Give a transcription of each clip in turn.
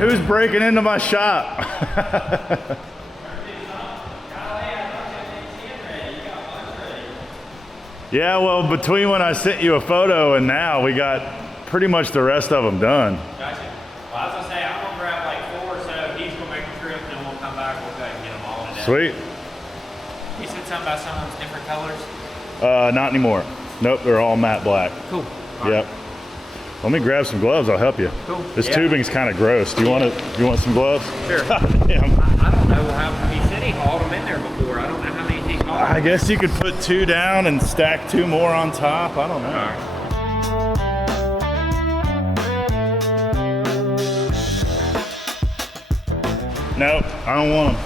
Who's breaking into my shop? Yeah, well, between when I sent you a photo and now, we got pretty much the rest of them done. Gotcha. Well, I was gonna say, I'm gonna grab like 4 or so. He's gonna make the trip, and then we'll come back. We'll go ahead and get them all today. Sweet. You said something about some of them's different colors? Not anymore. Nope, they're all matte black. Cool. Yep. Let me grab some gloves, I'll help you. Cool. This tubing's kind of gross. Do you want some gloves? Sure. Damn. I don't know how, he said he hauled them in there before. I don't know how many he hauled. I guess you could put 2 down and stack 2 more on top. I don't know. All right. Nope, I don't want them.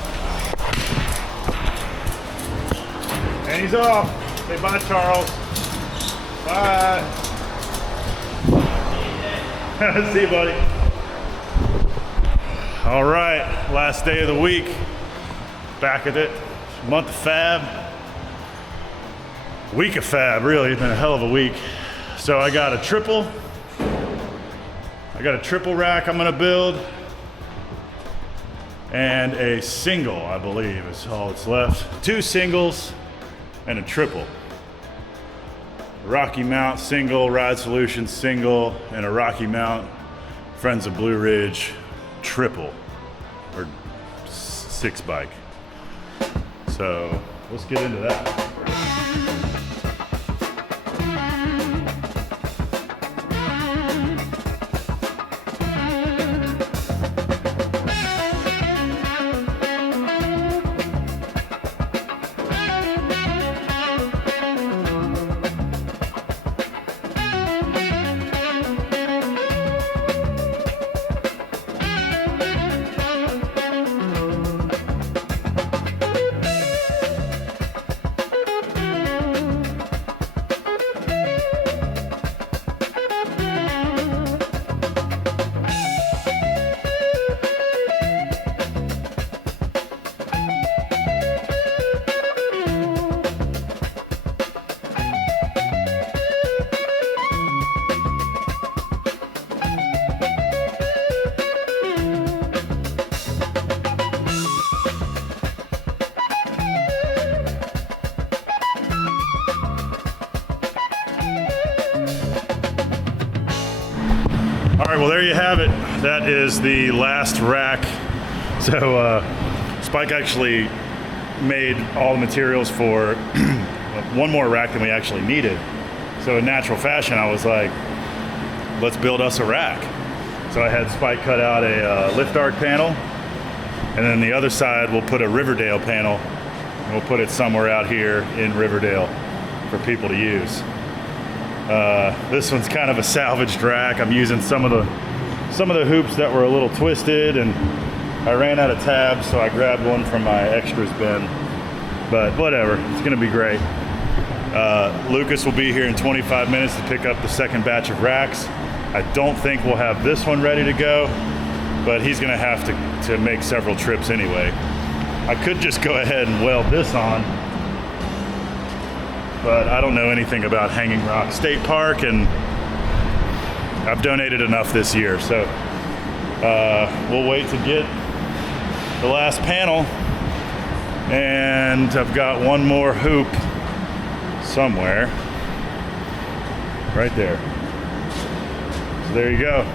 And he's off. Say bye, Charles. Bye. See you, buddy. All right, last day of the week. Back at it. Month of fab. Week of fab, really. It's been a hell of a week. So I got a triple rack I'm gonna build. And a single, I believe, is all that's left. 2 singles and a triple. Rocky Mount single, Ride Solutions single, and a Rocky Mount Friends of Blue Ridge triple, or 6 bike. So let's get into that. All right, well, there you have it. That is the last rack. So Spike actually made all the materials for one more rack than we actually needed. So in natural fashion, I was like, let's build us a rack. So I had Spike cut out a lift arc panel, and then the other side we'll put a Riverdale panel, and we'll put it somewhere out here in Riverdale for people to use. This one's kind of a salvaged rack. I'm using some of the hoops that were a little twisted, and I ran out of tabs, so I grabbed one from my extras bin. But whatever, it's gonna be great. Lucas will be here in 25 minutes to pick up the second batch of racks. I don't think we'll have this one ready to go, but he's gonna have to make several trips anyway. I could just go ahead and weld this on, but I don't know anything about Hanging Rock State Park, and I've donated enough this year, so we'll wait to get the last panel, and I've got one more hoop somewhere right there. So there you go.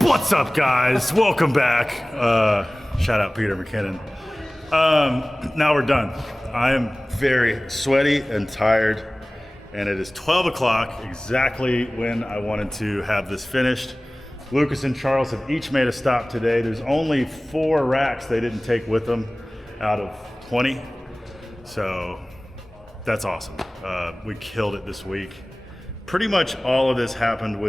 What's up, guys? Welcome back. Shout out Peter McKinnon. Now we're done. I am very sweaty and tired, and it is 12 o'clock, exactly when I wanted to have this finished. Lucas and Charles have each made a stop today. There's only 4 racks they didn't take with them out of 20, so that's awesome. We killed it this week. Pretty much all of this happened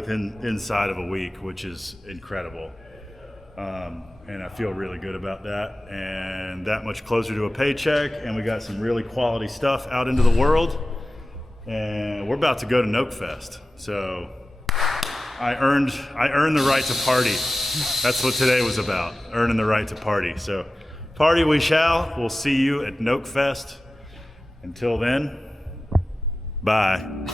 inside of a week, which is incredible. And I feel really good about that, and that much closer to a paycheck, and we got some really quality stuff out into the world, and we're about to go to Noke Fest. So I earned the right to party. That's what today was about, earning the right to party. So party we shall. We'll see you at Noke Fest. Until then, bye.